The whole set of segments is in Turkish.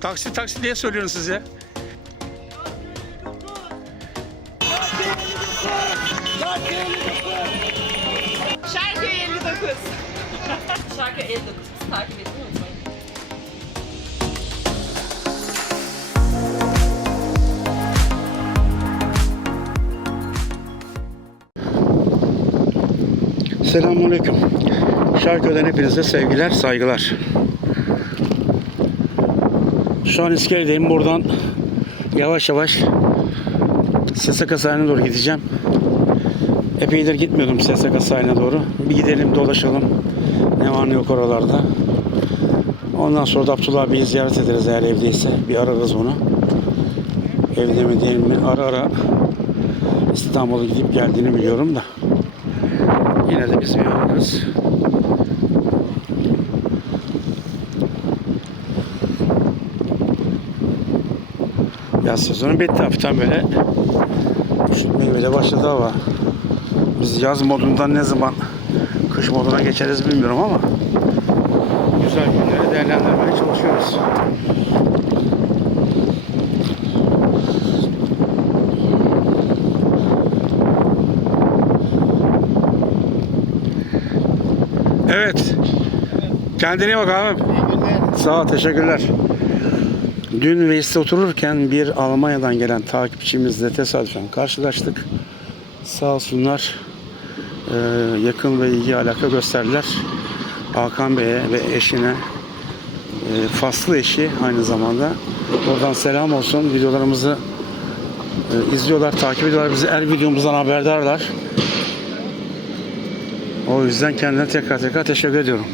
Taksi taksi diye söylüyorsunuz siz ya. Şarkı 59. Şarkı 59. Bizi takip etmeyi unutmayın. Selamünaleyküm. Şarköy'den hepinize sevgiler, saygılar. Şu an İskele'deyim. Buradan yavaş yavaş SSK sahiline doğru gideceğim. Epeydir gitmiyordum SSK sahiline doğru. Bir gidelim dolaşalım. Ne var ne yok oralarda. Ondan sonra da Abdullah Bey'i ziyaret ederiz eğer evdeyse. Bir ararız onu. Evde mi değil mi? Ara ara İstanbul'a gidip geldiğini biliyorum da. Yine de biz bir ararız. Yaz sezonu bitti hafiften böyle üşütmeye bile başladı hava. Biz yaz modundan ne zaman kış moduna geçeriz bilmiyorum ama güzel günleri değerlendirmeye çalışıyoruz. Evet. Kendine iyi bak abi. Sağ ol, teşekkürler. Dün Veys'te otururken bir Almanya'dan gelen takipçimizle tesadüfen karşılaştık. Sağ olsunlar e, yakın ve ilgi alaka gösterdiler. Hakan Bey'e ve eşine e, Faslı eşi aynı zamanda. Oradan selam olsun. Videolarımızı e, izliyorlar, takip ediyorlar. Bizi her videomuzdan haberdarlar. O yüzden kendine tekrar tekrar teşekkür ediyorum.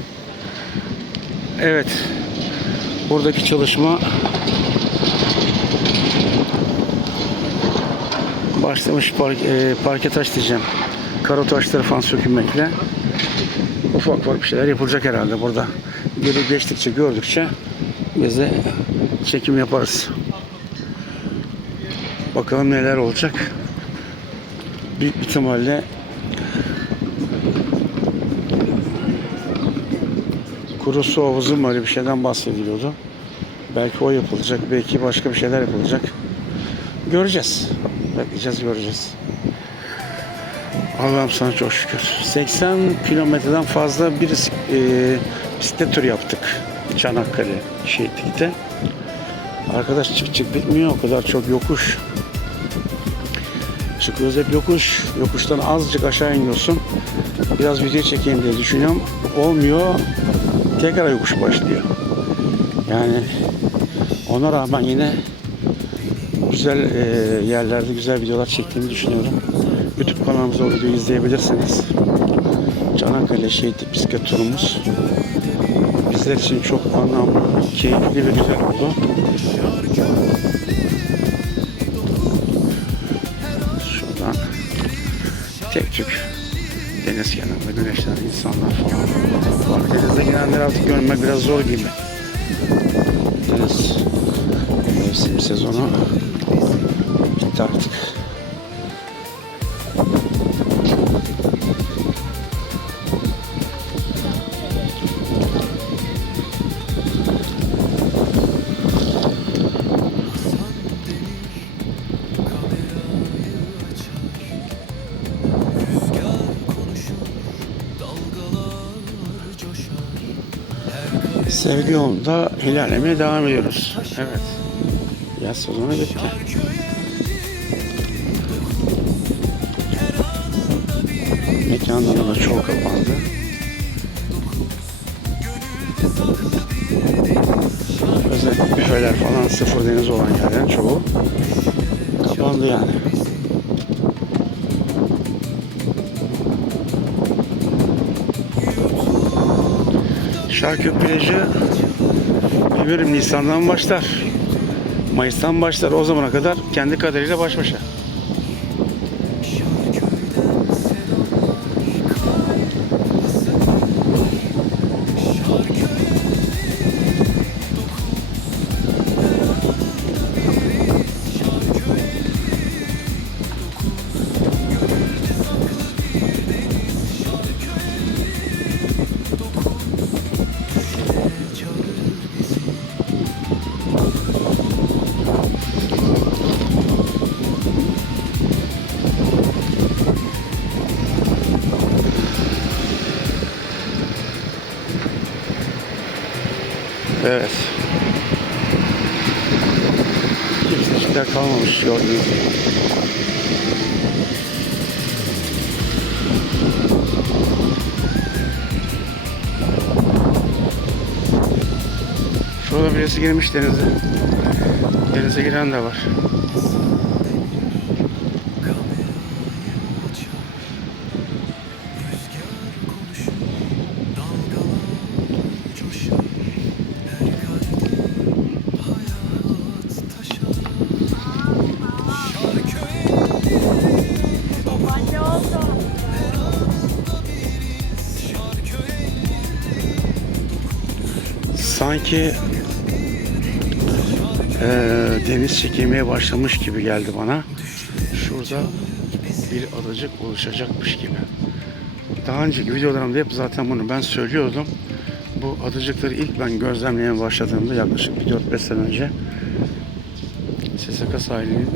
Evet. Buradaki çalışma başlamış park, e, parke taş diyeceğim. Karo taşları falan sökülmekle. Ufak ufak bir şeyler yapılacak herhalde burada. Geri geçtikçe gördükçe biz de çekim yaparız. Bakalım neler olacak. Büyük ihtimalle kuru su havuzu mu öyle bir şeyden bahsediliyordu. Belki o yapılacak, belki başka bir şeyler yapılacak. Göreceğiz. Bekleyeceğiz, göreceğiz. Allah'ım sana çok şükür. 80 kilometreden fazla bir e, bisiklet turu yaptık. Çanakkale şehitlikte. Arkadaş çık çık bitmiyor. O kadar çok yokuş. Çıkıyoruz hep yokuş. Yokuştan azıcık aşağı iniyorsun. Biraz video çekeyim diye düşünüyorum. Olmuyor. Tekrar yokuş başlıyor. Yani ona rağmen yine güzel e, yerlerde güzel videolar çektiğimi düşünüyorum. YouTube kanalımızda o videoyu izleyebilirsiniz. Çanakkale Şehitlik bisiklet turumuz bizler için çok anlamlı, keyifli ve güzel oldu. Şuradan tek tük deniz kenarında güneşlenen insanlar falan var. Denize girenleri artık görmek biraz zor gibi. Deniz mevsim sezonu bitti artık. Sevgi yolunda ilerlemeye devam ediyoruz. Evet. Yaz sezonu bitti. Mekanlar da çok kapandı. Özellikle büfeler falan sıfır deniz olan yerlerin çoğu kapandı yani. Şarköy plajı bilmiyorum Nisan'dan başlar. Mayıs'tan başlar. O zamana kadar kendi kaderıyla baş başa. Evet. Kimsecikler kalmamış gördüğünüz gibi. Şurada birisi girmiş denize. Denize giren de var. Sanki eee, deniz çekilmeye başlamış gibi geldi bana. Şurada bir adacık oluşacakmış gibi. Daha önceki videolarımda hep zaten bunu ben söylüyordum. Bu adacıkları ilk ben gözlemlemeye başladığımda yaklaşık bir 4-5 sene önce SSK sahilinin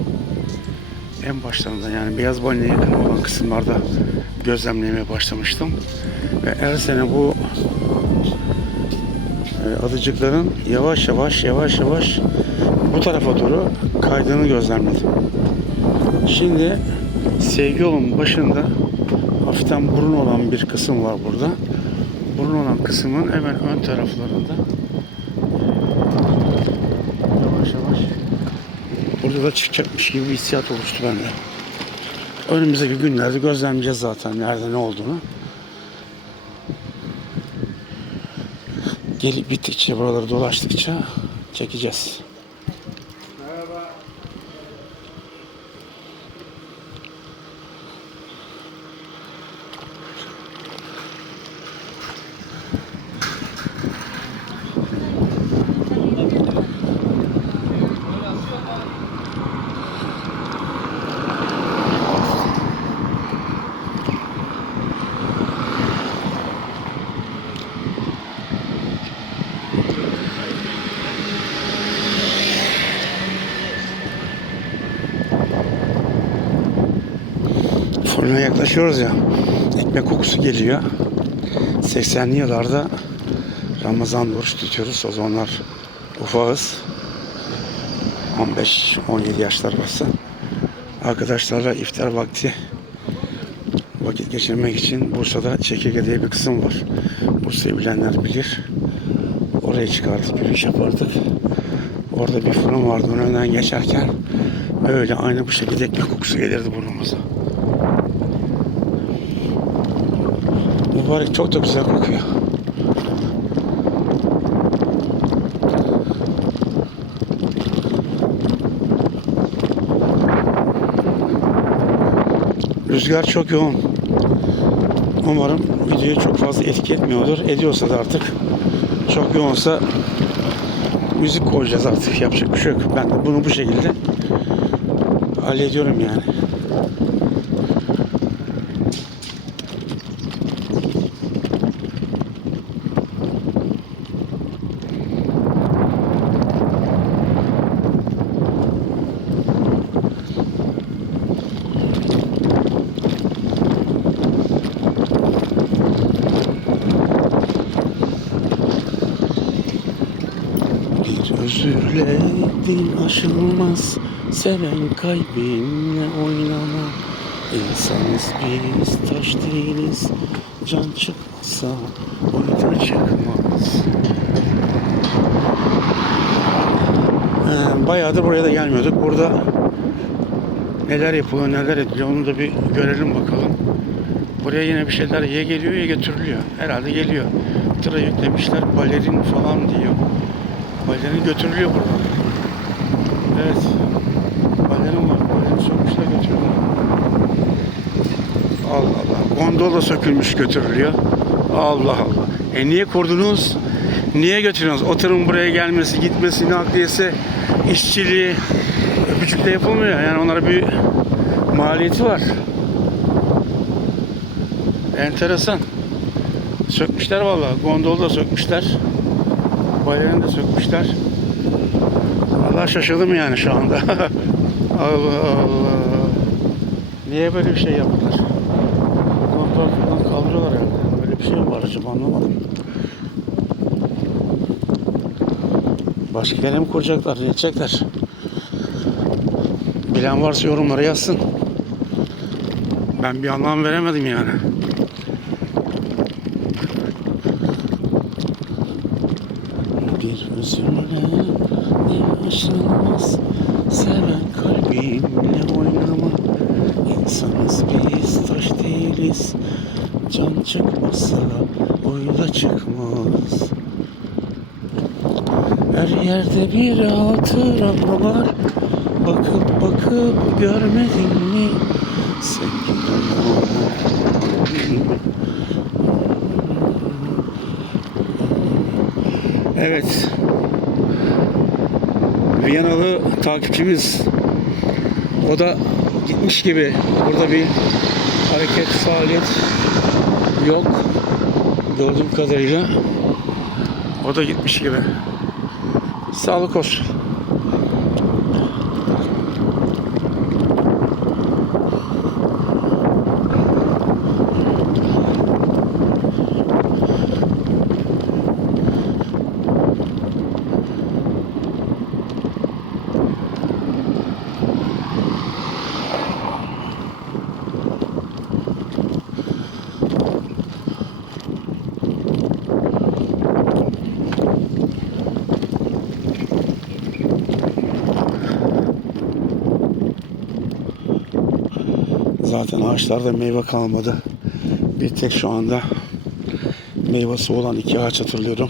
en başlarında yani Beyaz Balin'e yakın olan kısımlarda gözlemlemeye başlamıştım. Ve her sene bu e, adacıkların yavaş yavaş yavaş yavaş bu tarafa doğru kaydığını gözlemledim. Şimdi sevgi yolun başında hafiften burun olan bir kısım var burada. Burun olan kısmın hemen ön taraflarında e, yavaş yavaş burada da çıkacakmış gibi bir hissiyat oluştu bende. Önümüzdeki günlerde gözlemleyeceğiz zaten nerede ne olduğunu. Gelip bittikçe buraları dolaştıkça çekeceğiz. Fırına yaklaşıyoruz ya. Ekmek kokusu geliyor. 80'li yıllarda Ramazan oruç tutuyoruz. O zamanlar ufağız. 15-17 yaşlar arası. Arkadaşlarla iftar vakti vakit geçirmek için Bursa'da Çekirge diye bir kısım var. Bursa'yı bilenler bilir. Oraya çıkardık, yürüyüş yapardık. Orada bir fırın vardı. Önünden geçerken öyle aynı bu şekilde ekmek kokusu gelirdi burnumuza. Mübarek çok da güzel kokuyor. Rüzgar çok yoğun. Umarım videoyu çok fazla etki etmiyordur. Ediyorsa da artık çok yoğunsa müzik koyacağız artık. Yapacak bir şey yok. Ben de bunu bu şekilde hallediyorum yani. Bir özürle din aşılmaz Seven kalbimle oynama İnsanız biz taş değiliz Can çıkmasa oyun çıkmaz Ee, Bayağıdır buraya da gelmiyorduk. Burada neler yapılıyor, neler ediliyor onu da bir görelim bakalım. Buraya yine bir şeyler ya geliyor ya götürülüyor. Herhalde geliyor. Tıra yüklemişler, balerin falan diyor. Balerin götürülüyor buradan. Evet. Balerin var. Balerin sökmüşler götürüyorlar. Allah Allah. Gondola sökülmüş götürülüyor. Allah Allah. E niye kurdunuz? Niye götürüyorsunuz? O tırın buraya gelmesi, gitmesi, nakliyesi, işçiliği öpücükle yapılmıyor. Yani onlara bir maliyeti var. Enteresan. Sökmüşler vallahi. Gondolu da sökmüşler. Balerini de sökmüşler. Allah şaşırdım yani şu anda. Allah Allah. Niye böyle bir şey yaptılar? Kontrolden kaldırıyorlar herhalde. Böyle bir şey mi var acaba anlamadım. Başka yere mi kuracaklar? Ne? Bilen varsa yorumlara yazsın. Ben bir anlam veremedim yani. Bir üzümle ne yaşanmaz Seven kalbimle oynama İnsanız biz taş değiliz Can çıkmazsa oy çıkmaz Her yerde bir hatıra var Bakıp bakıp görmedin mi Sevgilim Evet. Viyanalı takipçimiz o da gitmiş gibi. Burada bir hareket, faaliyet yok. Gördüğüm kadarıyla o da gitmiş gibi. Sağlık olsun. Zaten ağaçlarda meyve kalmadı. Bir tek şu anda meyvesi olan iki ağaç hatırlıyorum.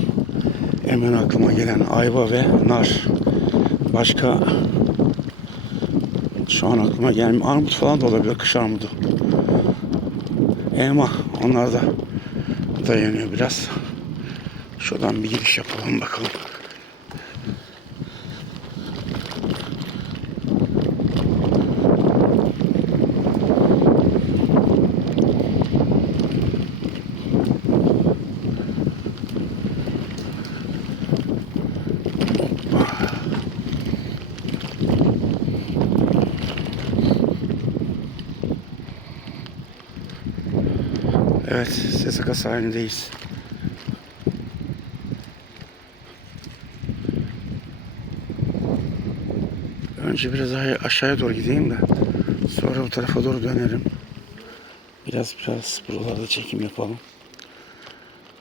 Hemen aklıma gelen ayva ve nar. Başka şu an aklıma gelmiyor. Armut falan da olabilir. Kış armudu. Elma. Onlar da dayanıyor biraz. Şuradan bir giriş yapalım bakalım. Evet, SSK sahilindeyiz. Önce biraz aşağıya doğru gideyim de sonra bu tarafa doğru dönerim. Biraz biraz buralarda çekim yapalım.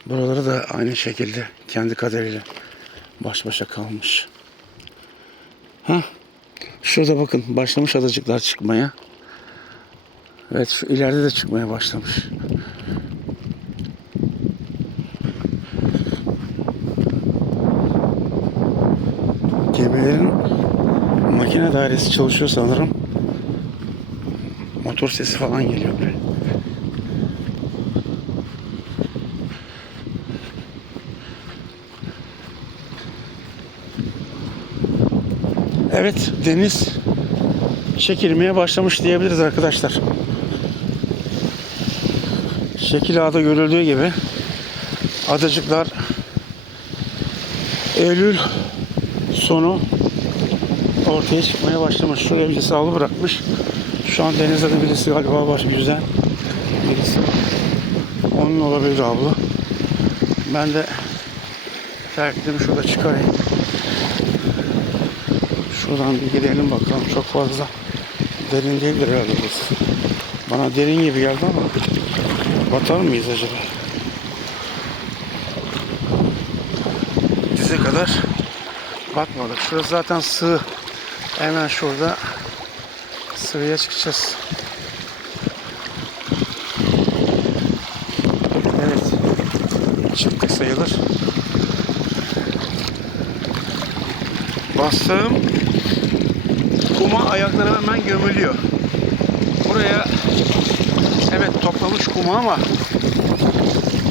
Buraları da aynı şekilde kendi kaderiyle baş başa kalmış. Ha? Şurada bakın başlamış adacıklar çıkmaya. Evet şu ileride de çıkmaya başlamış. Gemilerin makine dairesi çalışıyor sanırım. Motor sesi falan geliyor böyle. Evet deniz çekilmeye başlamış diyebiliriz arkadaşlar. Şekil Ağa'da görüldüğü gibi adacıklar Eylül sonu ortaya çıkmaya başlamış. Şuraya birisi avlu bırakmış. Şu an denizde de birisi galiba var güzel. Birisi. Onun olabilir avlu. Ben de terkimi şurada çıkarayım. Şuradan bir gidelim bakalım. Çok fazla derin değildir herhalde burası. Bana derin gibi geldi ama batar mıyız acaba? Dize kadar batmadık. Şurası zaten sığ. Hemen şurada sığıya çıkacağız. Evet. Çıktık sayılır. Bastığım kuma ayaklarım hemen gömülüyor. Buraya evet toplamış kumu ama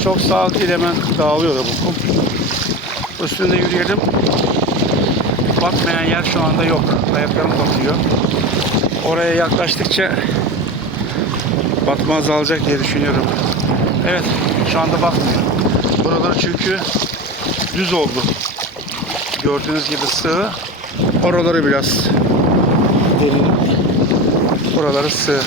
çok sağlıklı değil hemen dağılıyor da bu kum. Üstünde yürüyelim. Batmayan yer şu anda yok. Ayaklarım batıyor. Oraya yaklaştıkça batma azalacak diye düşünüyorum. Evet şu anda batmıyor. Buraları çünkü düz oldu. Gördüğünüz gibi sığ. Oraları biraz derin. Buraları sığ.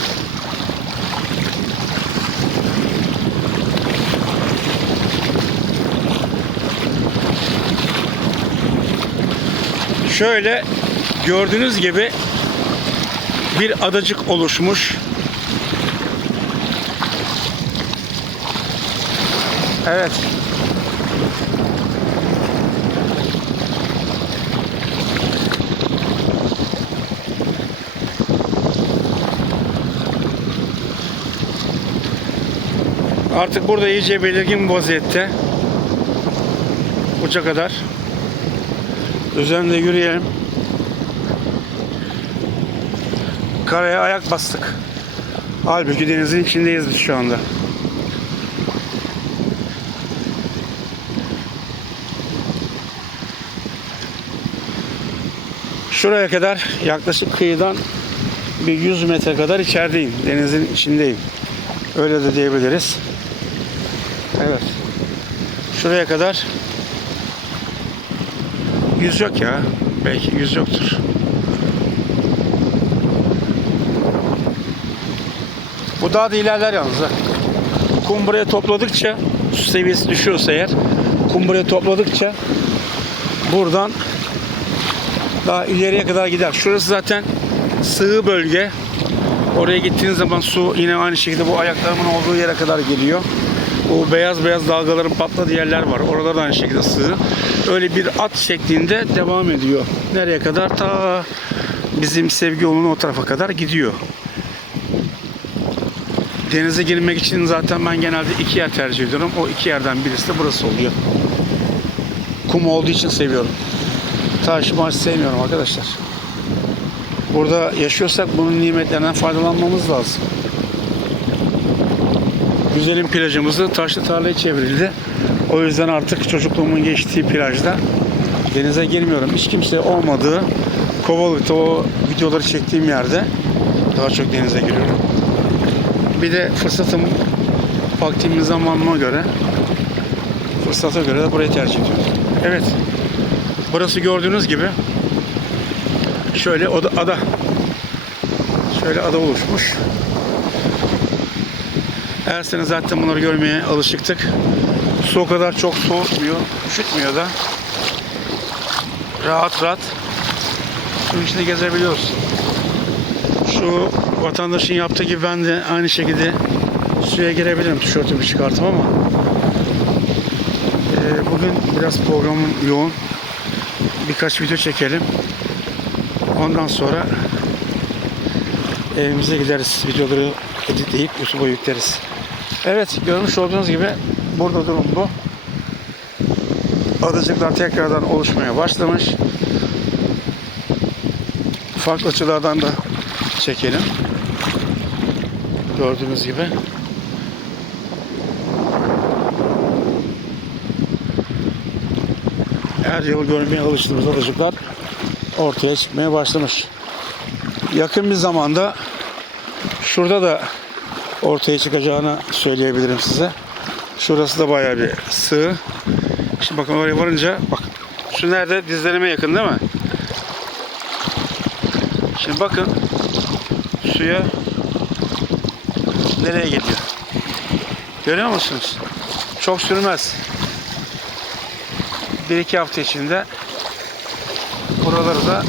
Şöyle gördüğünüz gibi bir adacık oluşmuş. Evet. Artık burada iyice belirgin bir vaziyette. Uca kadar. Üzerinde yürüyelim. Karaya ayak bastık. Halbuki denizin içindeyiz biz şu anda. Şuraya kadar yaklaşık kıyıdan bir 100 metre kadar içerideyim. Denizin içindeyim. Öyle de diyebiliriz. Evet. Şuraya kadar yüz yok ya. Belki yüz yoktur. Bu daha da ilerler yalnız ha. Kum buraya topladıkça su seviyesi düşüyorsa eğer kum buraya topladıkça buradan daha ileriye kadar gider. Şurası zaten sığ bölge. Oraya gittiğiniz zaman su yine aynı şekilde bu ayaklarımın olduğu yere kadar geliyor. O beyaz beyaz dalgaların patladığı yerler var. Oralar da aynı şekilde sığ. Öyle bir at şeklinde devam ediyor. Nereye kadar? Ta bizim sevgi yolunun o tarafa kadar gidiyor. Denize girmek için zaten ben genelde iki yer tercih ediyorum. O iki yerden birisi de burası oluyor. Kum olduğu için seviyorum. Taş maç sevmiyorum arkadaşlar. Burada yaşıyorsak bunun nimetlerinden faydalanmamız lazım. Güzelim plajımızı taşlı tarlaya çevrildi. O yüzden artık çocukluğumun geçtiği plajda denize girmiyorum. Hiç kimse olmadığı Kovalık'ta o videoları çektiğim yerde daha çok denize giriyorum. Bir de fırsatım vaktimin zamanıma göre fırsata göre de burayı tercih ediyorum. Evet. Burası gördüğünüz gibi şöyle oda, ada. Şöyle ada oluşmuş. Her sene zaten bunları görmeye alışıktık. Su o kadar çok soğutmuyor, üşütmüyor da. Rahat rahat suyun içinde gezebiliyoruz. Şu vatandaşın yaptığı gibi ben de aynı şekilde suya girebilirim tişörtümü çıkartıp ama e, bugün biraz programım yoğun. Birkaç video çekelim. Ondan sonra evimize gideriz. Videoları editleyip YouTube'a yükleriz. Evet görmüş olduğunuz gibi burada durum bu. Adacıklar tekrardan oluşmaya başlamış. Farklı açılardan da çekelim. Gördüğünüz gibi. Her yıl görmeye alıştığımız adacıklar ortaya çıkmaya başlamış. Yakın bir zamanda şurada da ortaya çıkacağını söyleyebilirim size. Şurası da bayağı bir sığ. Şimdi bakın oraya varınca bak şu nerede dizlerime yakın değil mi? Şimdi bakın suya nereye geliyor? Görüyor musunuz? Çok sürmez. Bir iki hafta içinde buraları da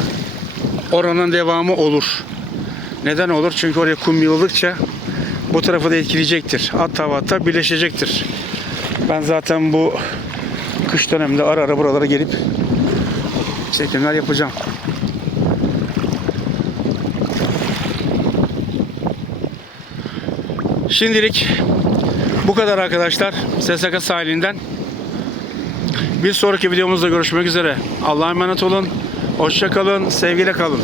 oranın devamı olur. Neden olur? Çünkü oraya kum yığıldıkça bu tarafı da etkileyecektir. Hatta hatta birleşecektir. Ben zaten bu kış döneminde ara ara buralara gelip çekimler yapacağım. Şimdilik bu kadar arkadaşlar. SSK sahilinden. Bir sonraki videomuzda görüşmek üzere. Allah'a emanet olun. Hoşça kalın. Sevgiyle kalın.